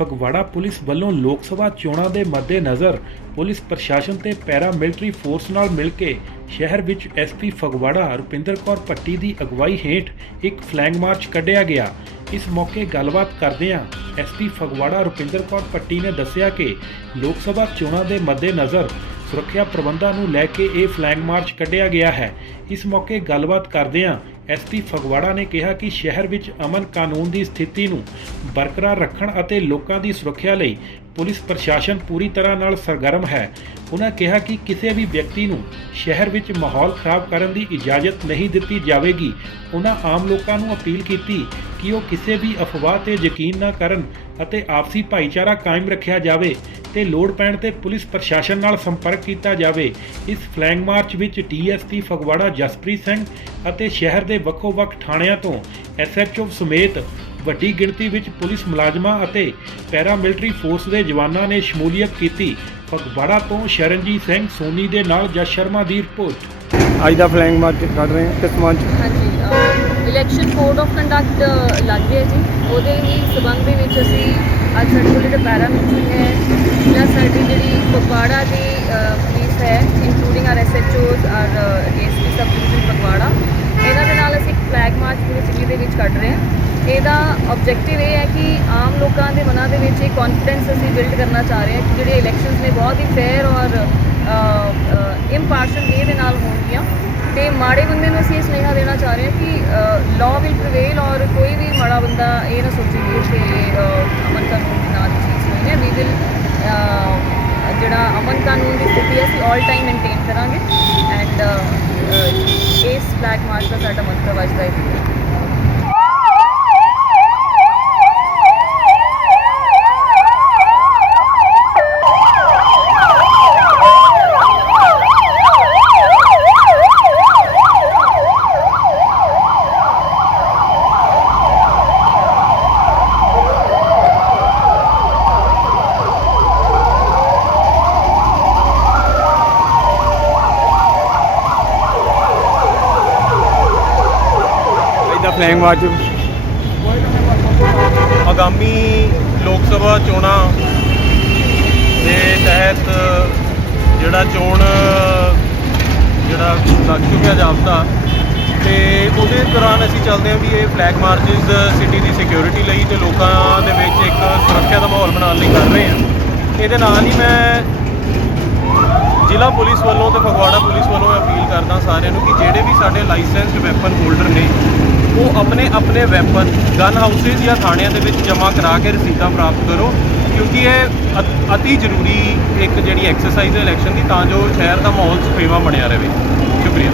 Phagwara police ਵੱਲੋਂ ਲੋਕ ਸਭਾ ਚੋਣਾਂ ਦੇ ਮੱਦੇਨਜ਼ਰ ਪੁਲਿਸ ਪ੍ਰਸ਼ਾਸਨ ਤੇ ਪੈਰਾ ਮਿਲਟਰੀ ਫੋਰਸ ਨਾਲ ਮਿਲ ਕੇ ਸ਼ਹਿਰ ਵਿੱਚ ਐਸਪੀ ਫਗਵਾੜਾ ਰੁਪਿੰਦਰ ਕੌਰ ਪੱਟੀ ਦੀ ਅਗਵਾਈ ਹੇਠ ਇੱਕ ਫਲੈਗ ਮਾਰਚ ਕੱਢਿਆ ਗਿਆ। ਇਸ ਮੌਕੇ ਗੱਲਬਾਤ ਕਰਦਿਆਂ ਐਸਪੀ ਫਗਵਾੜਾ ਰੁਪਿੰਦਰ ਕੌਰ ਪੱਟੀ ਨੇ ਦੱਸਿਆ ਕਿ ਲੋਕ ਸਭਾ ਚੋਣਾਂ ਦੇ ਮੱਦੇਨਜ਼ਰ ਸੁਰੱਖਿਆ ਪ੍ਰਬੰਧਾਂ ਨੂੰ ਲੈ ਕੇ ਇਹ ਫਲੈਗ ਮਾਰਚ ਕੱਢਿਆ ਗਿਆ ਹੈ। ਇਸ ਮੌਕੇ ਗੱਲਬਾਤ ਕਰਦਿਆਂ ਐਸਪੀ ਫਗਵਾੜਾ ਨੇ ਕਿਹਾ ਕਿ ਸ਼ਹਿਰ ਵਿੱਚ ਅਮਨ ਕਾਨੂੰਨ ਦੀ ਸਥਿਤੀ ਨੂੰ ਬਰਕਰਾਰ ਰੱਖਣ ਅਤੇ ਲੋਕਾਂ ਦੀ ਸੁਰੱਖਿਆ ਲਈ ਪੁਲਿਸ ਪ੍ਰਸ਼ਾਸਨ ਪੂਰੀ ਤਰ੍ਹਾਂ ਨਾਲ ਸਰਗਰਮ ਹੈ। ਉਹਨਾਂ ਕਿਹਾ ਕਿ ਕਿਸੇ ਵੀ ਵਿਅਕਤੀ ਨੂੰ ਸ਼ਹਿਰ ਵਿੱਚ ਮਾਹੌਲ ਖਰਾਬ ਕਰਨ ਦੀ ਇਜਾਜ਼ਤ ਨਹੀਂ ਦਿੱਤੀ ਜਾਵੇਗੀ। ਉਹਨਾਂ ਆਮ ਲੋਕਾਂ ਨੂੰ ਅਪੀਲ ਕੀਤੀ ਕਿ ਉਹ ਕਿਸੇ ਵੀ ਅਫਵਾਹ ਤੇ ਯਕੀਨ ਨਾ ਕਰਨ ਅਤੇ ਆਪਸੀ ਭਾਈਚਾਰਾ ਕਾਇਮ ਰੱਖਿਆ ਜਾਵੇ ਤੇ ਲੋੜ ਪੈਣ ਤੇ ਪੁਲਿਸ ਪ੍ਰਸ਼ਾਸਨ ਨਾਲ ਸੰਪਰਕ ਕੀਤਾ ਜਾਵੇ। ਇਸ ਫਲੈਗ ਮਾਰਚ ਵਿੱਚ ਡੀਐਸਪੀ ਫਗਵਾੜਾ ਜਸਪ੍ਰੀਤ ਸਿੰਘ ਅਤੇ ਸ਼ਹਿਰ ਦੇ ਵੱਖੋ-ਵੱਖ ਥਾਣਿਆਂ ਤੋਂ ਐਸਐਚਓ ਸਮੇਤ ਵੱਡੀ ਗਿਣਤੀ ਵਿੱਚ ਪੁਲਿਸ ਮੁਲਾਜ਼ਮਾਂ ਅਤੇ ਪੈਰਾ ਮਿਲਟਰੀ ਫੋਰਸ ਦੇ ਜਵਾਨਾਂ ਨੇ ਸ਼ਮੂਲੀਅਤ ਕੀਤੀ। ਫਗਵਾੜਾ ਤੋਂ ਸ਼ਰਨਜੀਤ ਸਿੰਘ ਸੋਨੀ ਦੇ ਨਾਲ ਜਸ ਸ਼ਰਮਾ ਦੀ ਰਿਪੋਰਟ। ਅੱਜ ਦਾ ਫਲੈਗ ਮਾਰਚ ਕੱਢ ਰਹੇ ਹਾਂ ਕਿਸ ਮੰਚ ਹਾਂਜੀ ਇਲੈਕਸ਼ਨ ਕੋਡ ਆਫ ਕੰਡਕਟ ਲੱਗ ਰਿਹਾ ਜੀ। ਉਹਦੇ ਹੀ ਸਬੰਧ ਦੇ ਵਿੱਚ ਅਸੀਂ ਅੱਜ ਸਾਡੇ ਕੋਲ ਜਿਹੜਾ ਪੈਰਾ ਮੀਟਿੰਗ ਹੈ ਜਾਂ ਸਾਡੀ ਜਿਹੜੀ ਫਗਵਾੜਾ ਦੀ ਪੁਲਿਸ ਹੈ including are SHOs are DSP sub division Phagwara ਇਹਨਾਂ ਦੇ ਨਾਲ ਅਸੀਂ ਇੱਕ ਫਲੈਗ ਮਾਰਚ ਪੂਰੀ ਸਿਟੀ ਦੇ ਵਿੱਚ ਕੱਢ ਰਹੇ ਹਾਂ। ਇਹਦਾ ਆਬਜੈਕਟਿਵ ਇਹ ਹੈ ਕਿ ਆਮ ਲੋਕਾਂ ਦੇ ਮਨਾਂ ਦੇ ਵਿੱਚ ਇੱਕ ਕੌਨਫੀਡੈਂਸ ਅਸੀਂ ਬਿਲਡ ਕਰਨਾ ਚਾਹ ਰਹੇ ਹਾਂ ਕਿ ਜਿਹੜੇ ਇਲੈਕਸ਼ਨਸ ਨੇ ਬਹੁਤ ਹੀ ਫੇਅਰ ਔਰ ਇੰਪਾਰਸ਼ਲ ਵੇ ਦੇ ਨਾਲ ਹੋਣਗੀਆਂ। ਤੇ ਮਾੜੇ ਬੰਦੇ ਨੂੰ ਅਸੀਂ ਇਹ ਸੁਨੇਹਾ ਦੇਣਾ ਚਾਹ ਰਹੇ ਹਾਂ ਕਿ ਲਾਅ ਵਿਲ ਪ੍ਰਵੇਲ ਔਰ ਕੋਈ ਵੀ ਮਾੜਾ ਬੰਦਾ ਇਹ ਨਾ ਸੋਚੇ ਕਿ ਅ, ਅਮਨ ਕਾਨੂੰਨ ਦੀ ਨਾਂ ਦੀ ਚੀਜ਼ ਹੋਈ ਹੈ। ਵੀ ਵਿਲ ਜਿਹੜਾ ਅਮਨ ਕਾਨੂੰਨ ਦੀ ਸਥਿਤੀ ਹੈ ਅਸੀਂ ਆਲ ਟਾਈਮ ਮੇਨਟੇਨ ਕਰਾਂਗੇ। ਐਂਡ ਇਸ ਫਲੈਗ ਮਾਰਚ ਦਾ ਸਾਡਾ ਮੰਤਵ ਅੱਜ ਦਾ ਇਹ ਫਲੈਗ ਮਾਰਚ ਆਗਾਮੀ ਲੋਕ ਸਭਾ ਚੋਣਾਂ ਦੇ ਤਹਿਤ ਜਿਹੜਾ ਚੋਣ, ਜਿਹੜਾ ਲੱਗ ਚੁੱਕਿਆ ਜਾਬਤਾ ਤੇ ਉਹਦੇ ਦੌਰਾਨ ਅਸੀਂ ਚੱਲਦੇ ਹਾਂ ਵੀ ਇਹ ਫਲੈਗ ਮਾਰਚਸ ਸਿਟੀ ਦੀ ਸਿਕਿਉਰਿਟੀ ਲਈ ਤੇ ਲੋਕਾਂ ਦੇ ਵਿੱਚ ਇੱਕ ਸੁਰੱਖਿਆ ਦਾ ਮਾਹੌਲ ਬਣਾਉਣ ਲਈ ਕਰ ਰਹੇ ਹਾਂ। ਇਹਦੇ ਨਾਲ ਹੀ ਮੈਂ ਜ਼ਿਲ੍ਹਾ ਪੁਲਿਸ ਵੱਲੋਂ ਤੇ ਫਗਵਾੜਾ ਪੁਲਿਸ ਵੱਲੋਂ ਅਪੀਲ ਕਰਦਾ ਸਾਰਿਆਂ ਨੂੰ ਕਿ ਜਿਹੜੇ ਵੀ ਸਾਡੇ ਲਾਇਸੈਂਸਡ ਵੈਪਨ ਹੋਲਡਰ ਨੇ ਉਹ ਆਪਣੇ ਆਪਣੇ ਵੈਪਨ ਗਨ ਹਾਊਸਸ ਜਾਂ ਥਾਣਿਆਂ ਦੇ ਵਿੱਚ ਜਮ੍ਹਾਂ ਕਰਾ ਕੇ ਰਸੀਦਾਂ ਪ੍ਰਾਪਤ ਕਰੋ, ਕਿਉਂਕਿ ਇਹ ਅਤ- ਅਤੀ ਜ਼ਰੂਰੀ ਇੱਕ ਜਿਹੜੀ ਐਕਸਰਸਾਈਜ਼ ਹੈ ਇਲੈਕਸ਼ਨ ਦੀ, ਤਾਂ ਜੋ ਸ਼ਹਿਰ ਦਾ ਮਾਹੌਲ ਸੁਖੇਵਾ ਬਣਿਆ ਰਹੇ। ਸ਼ੁਕਰੀਆ।